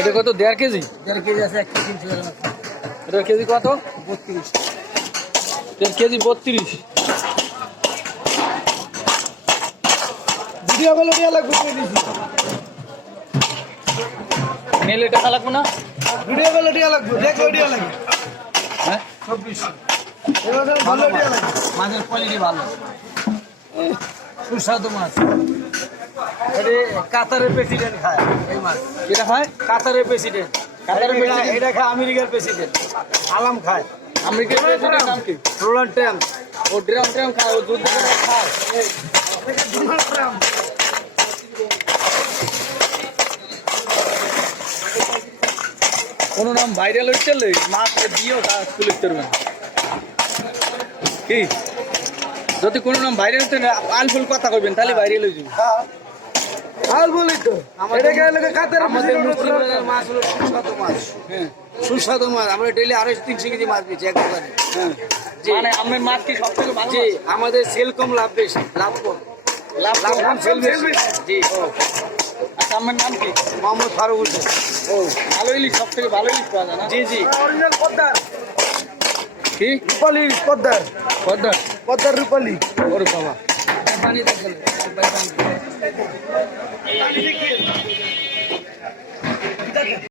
এটা কত দেড় কেজি? দেড় কেজি আছে এক কেজি এটা কেজি কত? বত্রিশ। দেড় কেজি বত্রিশ। ভিডিও গুলো দিয়ে লাগবে টাকা লাগবে না? ভিডিও দিয়ে লাগবে দেখো দিয়ে লাগবে হ্যাঁ? চব্বিশশো এবার ভালো মাছের কোয়ালিটি ভালো। সুস্বাদু মাছ। কাতারের প্রেসিডেন্ট খায় এই মাছ। এটা খায়? কাতারের প্রেসিডেন্ট কাতারের president? এটা খায় আমেরিকার প্রেসিডেন্ট আলাম খায়। আমেরিকার প্রেসিডেন্ট নাম কি? Ronald Trump. ও ড্রাম ট্রাম খায় ও দুধ দিয়ে খায়। ডোনাল্ড ট্রাম্প কোনো নাম ভাইরাল হচ্ছে মাছ দিও কাজ তুলে তরবেন কি? যদি কোনো নাম ভাইরাল হতে আলফুল কথা কইবেন তাহলে ভাইরাল হয়ে যাবে। আর বলি তো আমাদের মাছ হলো সুস্বাদু মাছ। হ্যাঁ। সুস্বাদু মাছ। আমরা ডেলি আড়াইশো তিনশো কেজি মাছ বেছি এক দোকানে। মানে আমার মাছ কি সব থেকে ভালো আমাদের সেল কম লাভ বেশি লাভ কম। লাভ লাভ লাভ কম সেল বেশি। জি। আচ্ছা আমার নাম কি? মোহাম্মদ ফারুক হোসেন। ও। ভালো ইলিশ সব থেকে ভালো ইলিশ পাওয়া যায় না? জি জি। অরিজিনাল পদ্মার। কি? রূপালি পদ্মার। পদ্মা পদ্মার রূপালি। ওরে বাবা। পানি দেখেন।